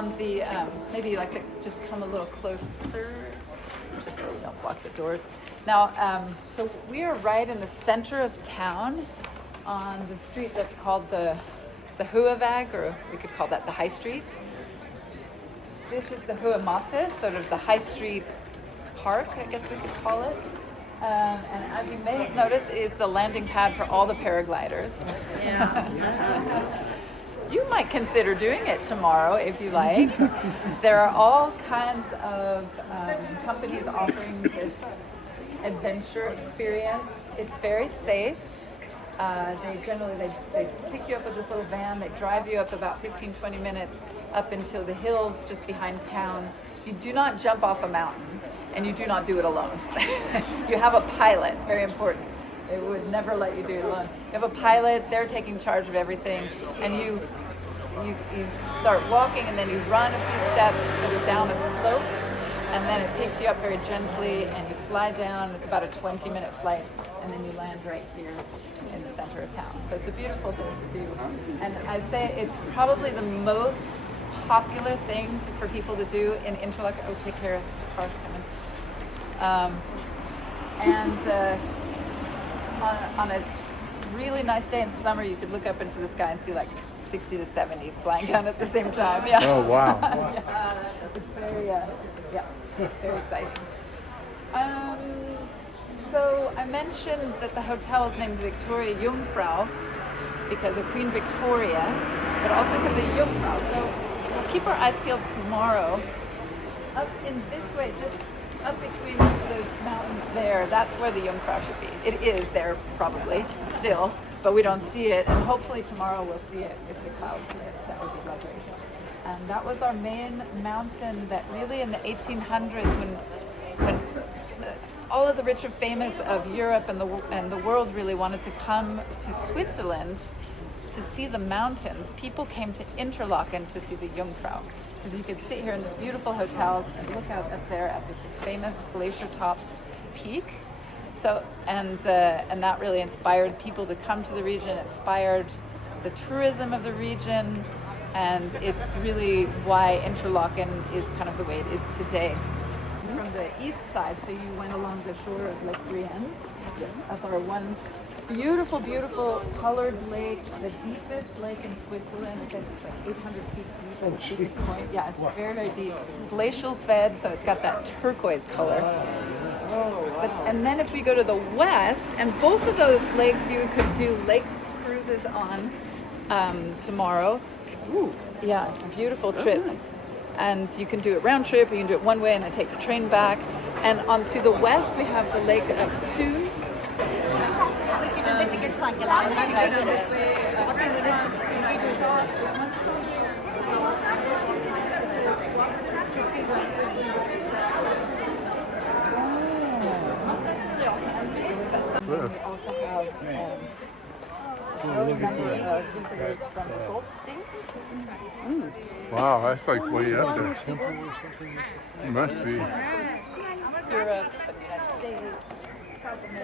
on the, maybe you'd like to just come a little closer, just so we don't block the doors. Now, so we are right in the center of town on the street that's called the Hoeveg, or we could call that the High Street. This is the Hoematte, sort of the High Street Park, I guess we could call it. And as you may have noticed, it is the landing pad for all the paragliders. Yeah. You might consider doing it tomorrow if you like. There are all kinds of companies offering this adventure experience. It's very safe. They pick you up with this little van. They drive you up about 15-20 minutes up into the hills just behind town. You do not jump off a mountain, and you do not do it alone. You have a pilot, very important. They would never let you do it alone. You have a pilot, they're taking charge of everything, and you start walking, and then you run a few steps sort of down a slope, and then it picks you up very gently, and you fly down. It's about a 20-minute flight, and then you land right here in the center of town. So it's a beautiful thing to do. And I'd say it's probably the most popular thing for people to do in Interlaken. Oh, take care, this car's coming. On a really nice day in summer, you could look up into the sky and see like 60 to 70 flying down at the same time. Yeah. Oh, wow. Yeah. It's very, very exciting. So I mentioned that the hotel is named Victoria Jungfrau because of Queen Victoria, but also because of Jungfrau. So we'll keep our eyes peeled tomorrow. Up in this way, just up between those mountains there, that's where the Jungfrau should be. It is there probably still, but we don't see it. And hopefully tomorrow we'll see it if the clouds lift. That would be lovely. And that was our main mountain that really in the 1800s when all of the rich and famous of Europe and the world really wanted to come to Switzerland to see the mountains, people came to Interlaken to see the Jungfrau. Because you could sit here in this beautiful hotel and look out up there at this famous glacier-topped peak. So, and that really inspired people to come to the region, inspired the tourism of the region, and it's really why Interlaken is kind of the way it is today. From the east side, so you went along the shore of Lake Brienne. That's our one beautiful, beautiful colored lake, the deepest lake in Switzerland. It's like 800 feet deep at the deepest point. Yeah, it's very, very deep. Glacial fed, so it's got that turquoise color. And then if we go to the west, and both of those lakes you could do lake cruises on tomorrow. Ooh, yeah, it's a beautiful trip. And you can do it round trip, or you can do it one way and then take the train back. And on to the west, we have the Lake of Thun. We also have a number of visitors from the Gulf states. Wow, that's like way up there. It must be. Europe, but the United States.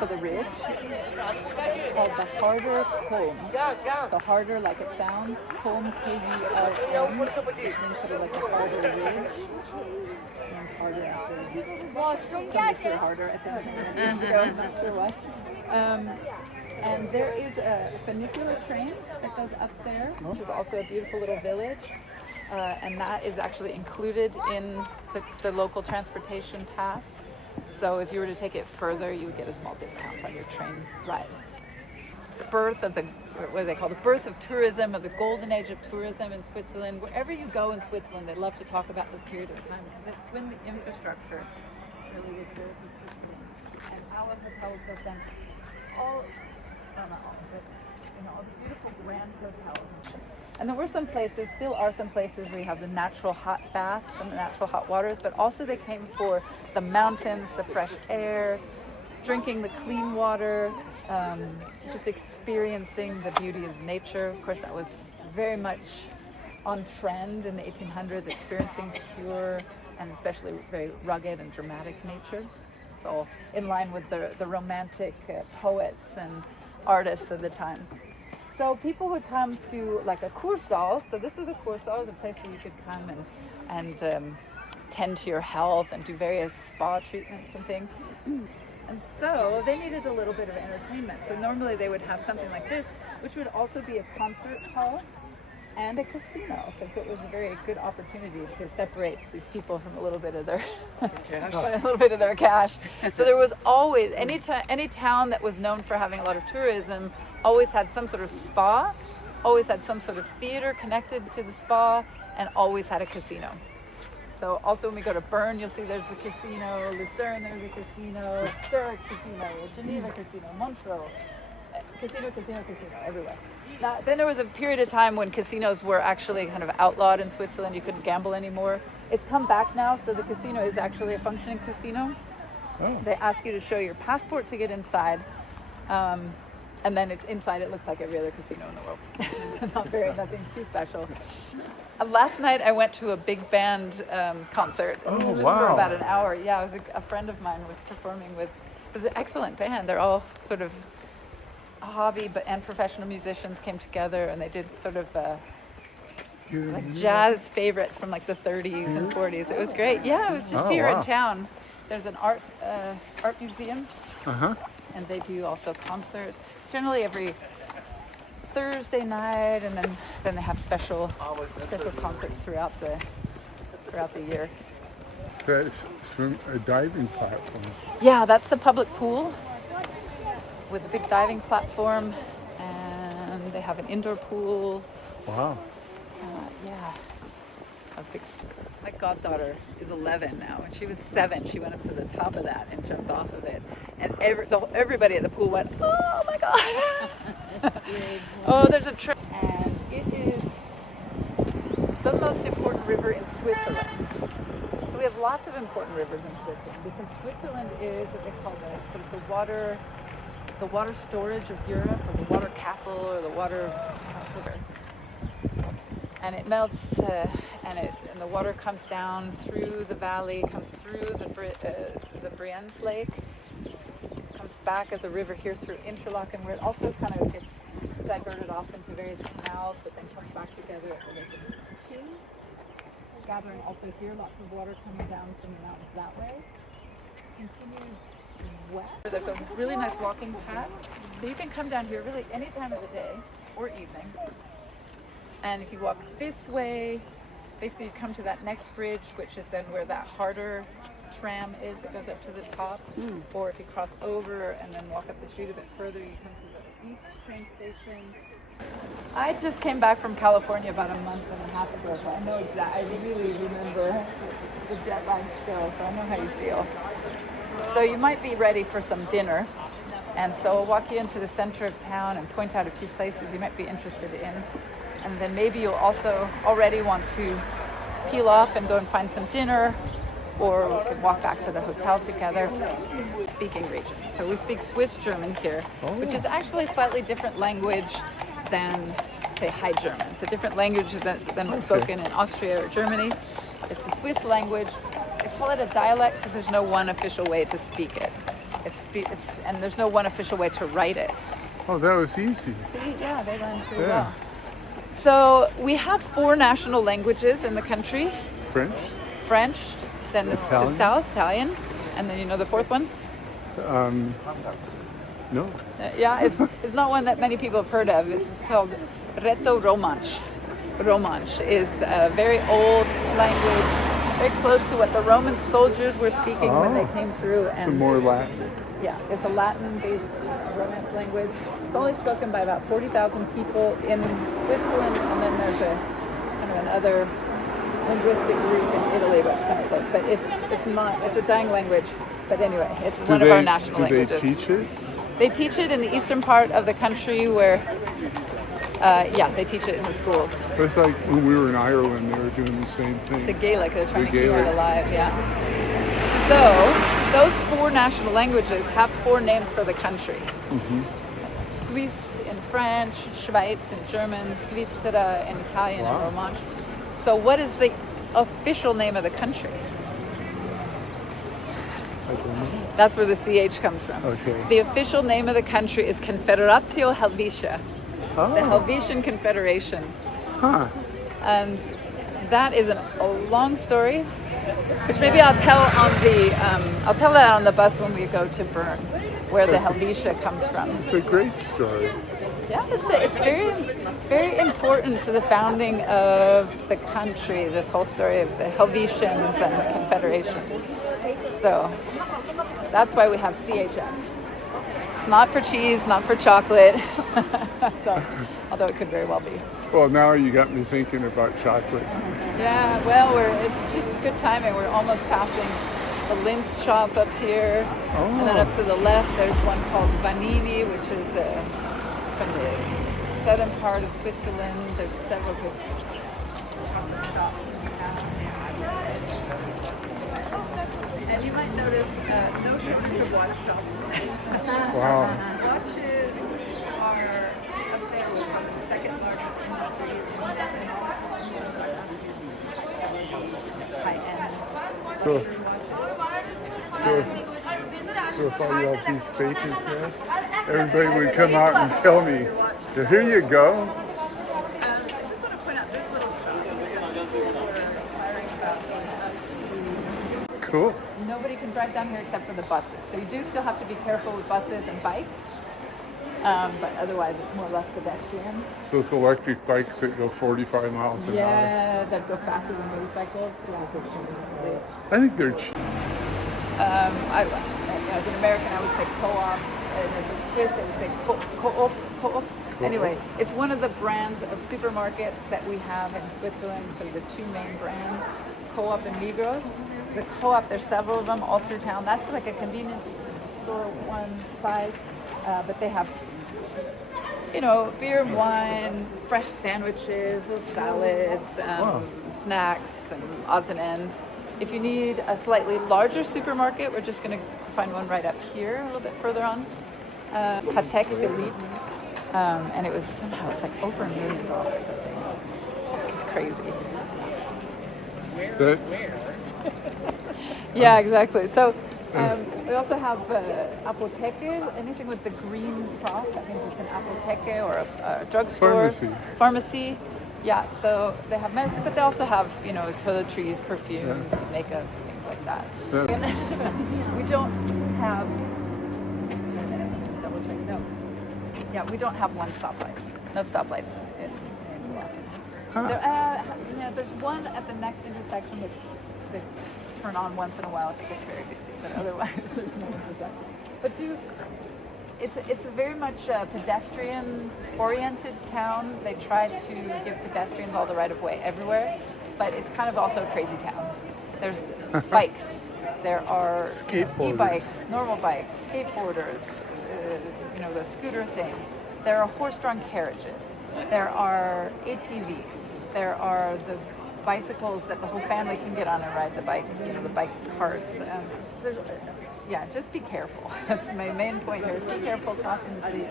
For the ridge, it's called the Harder Kulm. So harder like it sounds, Kulm, Kulm, which means sort of like a harder ridge. And harder after harder, I think. So, I'm not sure why. And there is a funicular train that goes up there, which is also a beautiful little village. And that is actually included in the local transportation pass. So if you were to take it further, you would get a small discount on your train ride. The birth of what do they call the birth of tourism, of the golden age of tourism in Switzerland. Wherever you go in Switzerland, they love to talk about this period of time because it's when the infrastructure really was built in Switzerland. And our hotels built then all, well not all, but all the beautiful grand hotels and ships. And there were some places, still are some places where you have the natural hot baths and the natural hot waters, but also they came for the mountains, the fresh air, drinking the clean water, just experiencing the beauty of nature. Of course, that was very much on trend in the 1800s, experiencing pure and especially very rugged and dramatic nature. So in line with the romantic poets and artists of the time. So people would come to like a Kursaal. So this was a Kursaal, it was a place where you could come and tend to your health and do various spa treatments and things. And so they needed a little bit of entertainment. So normally they would have something like this, which would also be a concert hall and a casino, because it was a very good opportunity to separate these people from a little bit of their a little bit of their cash. So there was always any town that was known for having a lot of tourism always had some sort of spa, always had some sort of theater connected to the spa, and always had a casino. So also when we go to Bern, you'll see there's the casino, Lucerne there's a casino, Zurich casino, Geneva casino, Montreux, casino everywhere. Now, then there was a period of time when casinos were actually kind of outlawed in Switzerland. You couldn't gamble anymore. It's come back now, so the casino is actually a functioning casino. Oh. They ask you to show your passport to get inside. And then inside it looks like every other casino in the world. Nothing too special. Last night I went to a big band concert just for about an hour. Yeah, it was a friend of mine was performing with. It was an excellent band. They're all sort of hobby and professional musicians came together, and they did sort of like jazz favorites from like the 30s and 40s. It was great. Yeah, it was just here in town. There's an art museum, and they do also concerts. Generally every Thursday night, and then they have special concerts throughout the year. That's a diving platform. Yeah, that's the public pool with a big diving platform, and they have an indoor pool. Wow. Yeah, a big. My goddaughter is 11 now. When she was 7, she went up to the top of that and jumped off of it, and everybody at the pool went, "Oh my god!" Oh, there's a trip, and it is the most important river in Switzerland. So we have lots of important rivers in Switzerland because Switzerland is what they call the sort of the water storage of Europe, or the water castle, or the water river. And it melts, and the water comes down through the valley, comes through the Brienz Lake, comes back as a river here through Interlaken, where it also kind of gets diverted off into various canals, but then comes back together at the Lake of Thun. Gathering also here, lots of water coming down from the mountains that way. Continues west. There's a really nice walking path, so you can come down here really any time of the day or evening. And if you walk this way, basically you come to that next bridge, which is then where that harder tram is that goes up to the top. Or if you cross over and then walk up the street a bit further, you come to the east train station. I just came back from California about a month and a half ago, so I know exactly, I really remember the jet lag still, so I know how you feel. So you might be ready for some dinner. And so I'll walk you into the center of town and point out a few places you might be interested in. And then maybe you'll also already want to peel off and go and find some dinner, or we could walk back to the hotel together. Speaking region. So we speak Swiss German here, which is actually a slightly different language than, say, High German. It's a different language than what's spoken in Austria or Germany. It's the Swiss language. They call it a dialect because there's no one official way to speak it. And there's no one official way to write it. Oh, that was easy. See, yeah, they learned pretty well. So we have 4 national languages in the country. French, then it's south, Italian, and then you know the 4th one? No. Yeah, it's not one that many people have heard of. It's called Rheto-Romansch. Romansch is a very old language, very close to what the Roman soldiers were speaking when they came through. And so more Latin. Yeah, it's a Latin-based Romance language. It's only spoken by about 40,000 people in Switzerland, and then there's a kind of another linguistic group in Italy that's kind of close. But it's a dying language. But anyway, it's one of our national languages. Do they teach it? They teach it in the eastern part of the country where, they teach it in the schools. It's like when we were in Ireland, they were doing the same thing. The Gaelic, they're trying to keep it alive, yeah. So, those 4 national languages have 4 names for the country. Swiss in French, Schweiz in German, Svizzera in Italian, and Romansh. So what is the official name of the country? I don't know. That's where the CH comes from. Okay. The official name of the country is Confederatio Helvetia. the Helvetian Confederation. Huh. And that is a long story, which maybe I'll tell on I'll tell that on the bus when we go to Bern, where the Helvetia comes from. It's a great story. Yeah, it's very, very important to the founding of the country, this whole story of the Helvetians and the Confederation. So that's why we have CHF. It's not for cheese, not for chocolate, although it could very well be. Well, now you got me thinking about chocolate. Yeah, well, it's just good timing. We're almost passing the Lindt shop up here. Oh. And then up to the left, there's one called Vanini, which is from the southern part of Switzerland. There's several good shops in town. And you might notice no shortage of watch shops. Wow. Watches are up there with the second largest industry. High ends. So if I love these papers, yes, everybody would come out and tell me, "So here you go." I just want to point out this little shop. We're hiring about Cool. nobody can drive down here except for the buses. So you do still have to be careful with buses and bikes. But otherwise, it's more or less pedestrian. Those electric bikes that go 45 miles an hour. Yeah, that go faster than motorcycles. I think they're cheap. As an American, I would say co-op, and as a Swiss, I would say co-op. Anyway, it's one of the brands of supermarkets that we have in Switzerland. So the two main brands, Co-op and Migros. The Co-op, there's several of them all through town. That's like a convenience store one size, but they have, beer and wine, fresh sandwiches, little salads, snacks, and odds and ends. If you need a slightly larger supermarket, we're just going to find one right up here, a little bit further on. Patek Philippe, and it's like over $1 million. It's crazy. Yeah, exactly. So we also have Apotheke, anything with the green cross. I think it's an Apotheke or a drugstore. Pharmacy. Yeah, so they have medicine, but they also have, toiletries, perfumes, makeup, things like that. We don't have, we don't have one stoplight. No stoplights in there's one at the next intersection, which they turn on once in a while if it gets very busy, but otherwise there's no intersection. But it's a very much pedestrian-oriented town. They try to give pedestrians all the right-of-way everywhere, but it's kind of also a crazy town. There's bikes, there are e-bikes, normal bikes, skateboarders, the scooter things. There are horse-drawn carriages. There are ATVs. There are the bicycles that the whole family can get on and ride the bike, the bike carts. Just be careful. That's my main point here, is be careful crossing the street,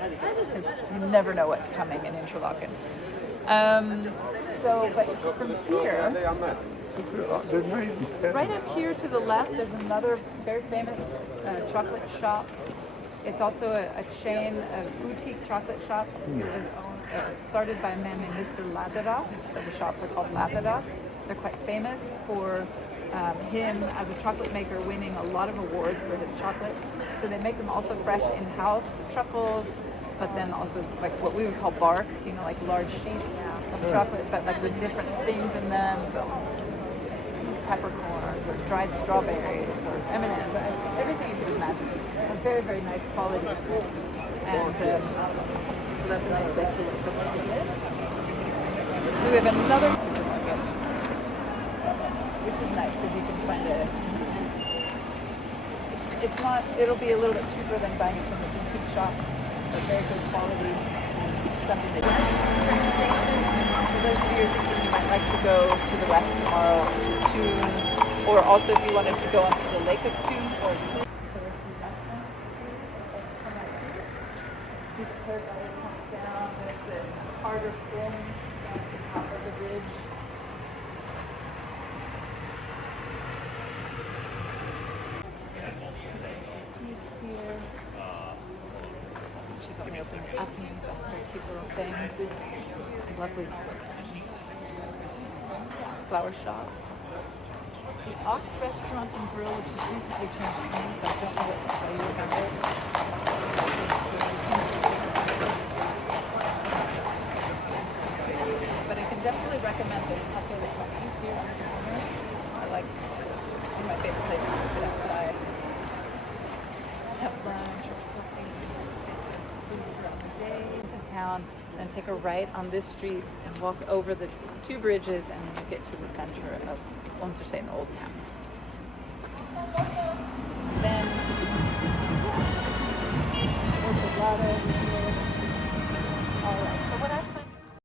because you never know what's coming in Interlaken. But from here, right up here to the left, there's another very famous chocolate shop. It's also a chain of boutique chocolate shops. It was started by a man named Mr. Ladera, so the shops are called Ladera. They're quite famous for him as a chocolate maker winning a lot of awards for his chocolates. So they make them also fresh in-house, truffles, but then also like what we would call bark, like large sheets of chocolate, but like with different things in them. So peppercorns or dried strawberries or M&Ms, everything you can imagine. A very, very nice quality. And so that's a nice place to look for. We have another supermarket, which is nice because you can find it'll be a little bit cheaper than buying it from the boutique shops, but very good quality. Something that train station. For those of you thinking you might like to go to the west tomorrow to Thun, or also if you wanted to go onto the Lake of Thun, or Paradise comes down. There's the Harder Film down at the top of the ridge. Here. She's only open afternoon, but very cute little things. Lovely flower shop. The Ox Restaurant and Grill, which has recently changed names, so I don't know what to tell you about it. But I can definitely recommend this cafe that I eat here in the corner. I like one of my favorite places to sit outside, have lunch or coffee, food throughout the day into town, then take a right on this street and walk over the 2 bridges, and then you get to the center of Unterseen Old Town. Then there's a lot of